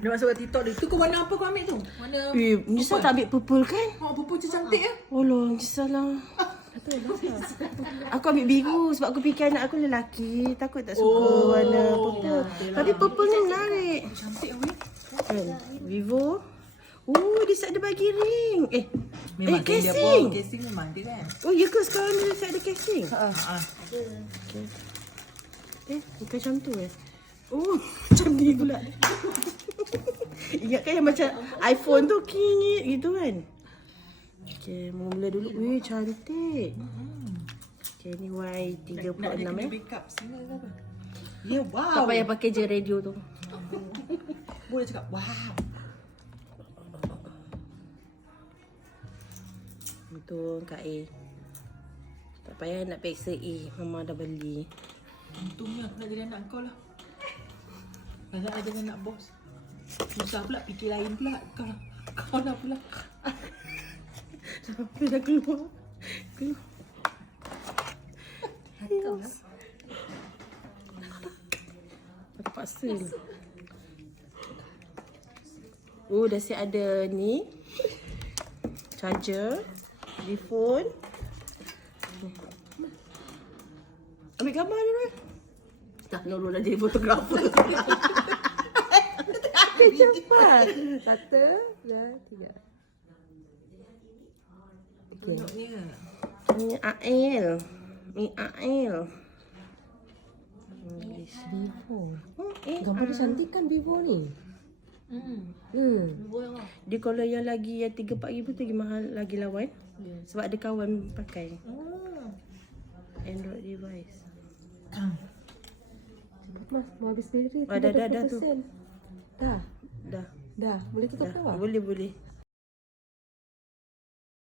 Dia masuk kat TikTok dia. Tu kau warna apa kau ambil tu? Warna Nisa tak ambil purple kan? purple macam cantik ya. Allah, Nisa lah. Aku ambil biru sebab aku fikir anak aku lelaki. Takut tak suka warna purple. Tapi purple ni menarik. Cantik weh. Kan? Vivo. Dia ada bagi ring. Memang dia casing. pun casing memang dia kan. Oh, ya ke sekarang dia ada casing? Bukan macam tu Oh, macam ni pula. Ingatkan yang macam iPhone tu kingit gitu kan. Okay, mula dulu. Wih, cantik. Okay, ni Y36 Nak dia kena backup singer ke apa? Ya, wow. Tak payah pakai je radio tu. Boleh cakap wow. Betul Kak A. Tak payah nak peksa Mama dah beli. Untungnya aku nak jadi anak kau lah. Banyak lah jadi anak bos. Susah pula fikir lain pula. Kau dah pula. Sampai dah keluar. Kau lah. Terpaksa lah. Dah siap ada ni. Charger. Telefon. Ambil gambar dulu kan? Tak, Nurul dah jadi fotografer. Cepat. 1, 2, 3. Tunjuknya. Ni Ail. Vivo. Gambar dia cantik kan Vivo ni? Dia kalau yang lagi yang 3-4 ribu tu lagi mahal, lagi lawan. Sebab ada kawan pakai Android device. Mas, mau habis bateri. Dah tu. Dah. Dah. Dah. Boleh tutup ke awak? Boleh.